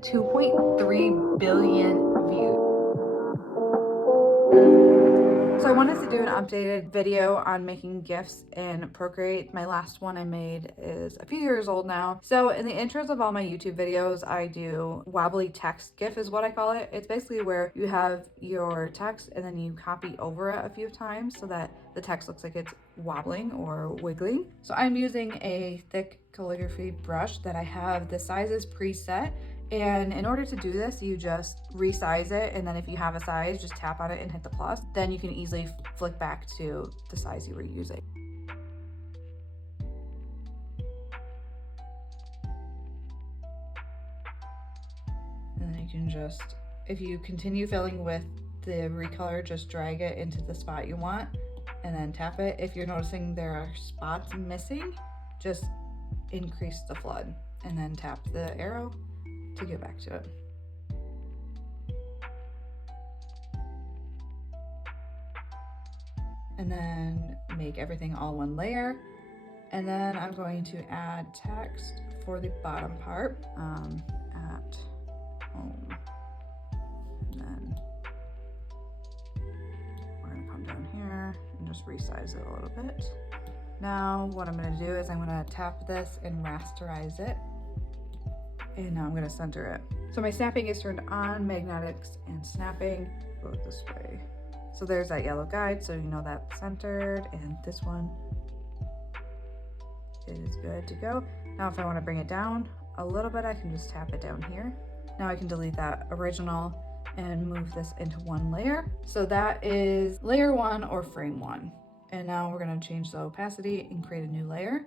2.3 billion views. So I wanted to do an updated video on making GIFs in Procreate. My last one I made is a few years old now. So in the intros of all my YouTube videos, I do Wobbly Text GIF is what I call it. It's basically where you have your text and then you copy over it a few times so that the text looks like it's wobbling or wiggling. So I'm using a thick calligraphy brush that I have the sizes preset. And in order to do this, you just resize it, and then if you have a size, just tap on it and hit the plus. Then you can easily flick back to the size you were using. And then you can just, if you continue filling with the recolor, just drag it into the spot you want and then tap it. If you're noticing there are spots missing, just increase the flood and then tap the arrow to get back to it. And then make everything all one layer. And then I'm going to add text for the bottom part, at home. And then we're gonna come down here and just resize it a little bit. Now what I'm gonna do is I'm gonna tap this and rasterize it. And now I'm gonna center it. So my snapping is turned on, magnetics and snapping go this way. So there's that yellow guide, so you know that's centered, and this one is good to go. Now if I wanna bring it down a little bit, I can just tap it down here. Now I can delete that original and move this into one layer. So that is layer 1 or frame 1. And now we're gonna change the opacity and create a new layer.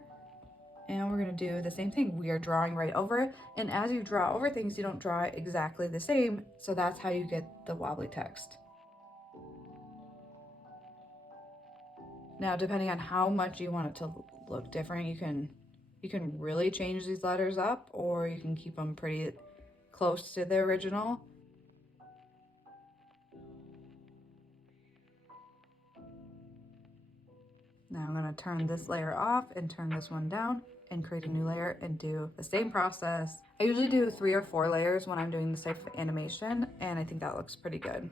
And we're gonna do the same thing. We are drawing right over it. And as you draw over things, you don't draw exactly the same. So that's how you get the wobbly text. Now, depending on how much you want it to look different, you can really change these letters up, or you can keep them pretty close to the original. Now I'm gonna turn this layer off and turn this one down and create a new layer and do the same process. I usually do 3 or 4 layers when I'm doing this type of animation, and I think that looks pretty good.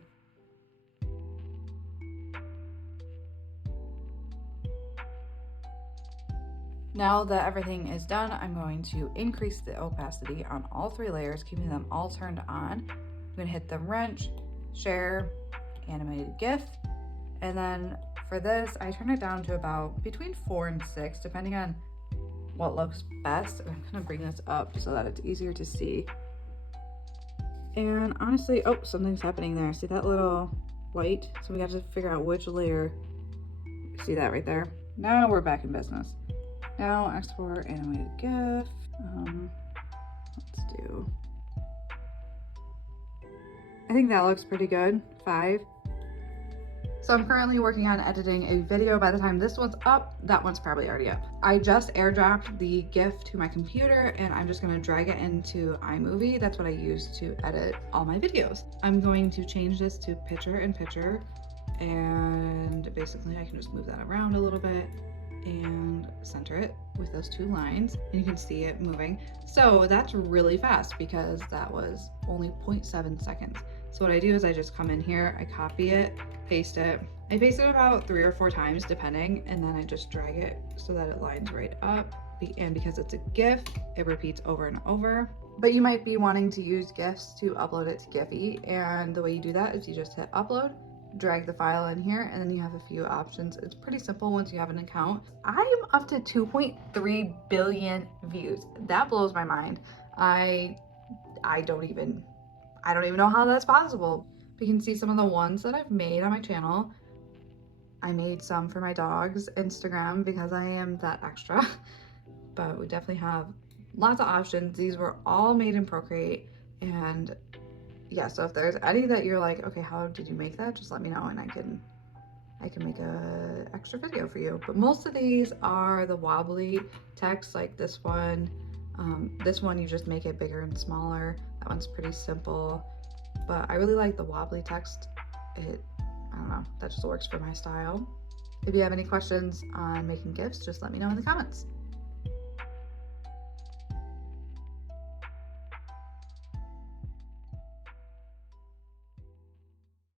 Now that everything is done, I'm going to increase the opacity on all 3 layers, keeping them all turned on. I'm gonna hit the wrench, share, animated GIF, and then for this, I turn it down to about between 4 and 6, depending on what looks best. I'm gonna bring this up so that it's easier to see. And honestly, oh, something's happening there. See that little light? So we have to figure out which layer. See that right there? Now we're back in business. Now export animated GIF. Let's do, I think that looks pretty good, 5. So I'm currently working on editing a video. By the time this one's up, that one's probably already up. I just airdropped the GIF to my computer, and I'm just gonna drag it into iMovie. That's what I use to edit all my videos. I'm going to change this to picture in picture, and basically I can just move that around a little bit and center it with those 2 lines, and you can see it moving. So that's really fast because that was only 0.7 seconds. So what I do is I just come in here, I copy it, paste it. I paste it about 3 or 4 times depending, and then I just drag it so that it lines right up. And because it's a GIF, it repeats over and over. But you might be wanting to use GIFs to upload it to Giphy, and the way you do that is you just hit upload, drag the file in here, and then you have a few options. It's pretty simple once you have an account. I'm up to 2.3 billion views. That blows my mind. I don't even know how that's possible. You can see some of the ones that I've made on my channel. I made some for my dog's Instagram because I am that extra, but we definitely have lots of options. These were all made in Procreate, and yeah, so if there's any that you're like, okay, how did you make that? Just let me know and I can make a extra video for you. But most of these are the wobbly text, like this one. This one, you just make it bigger and smaller. That one's pretty simple, but I really like the wobbly text. I don't know, that just works for my style. If you have any questions on making GIFs, just let me know in the comments.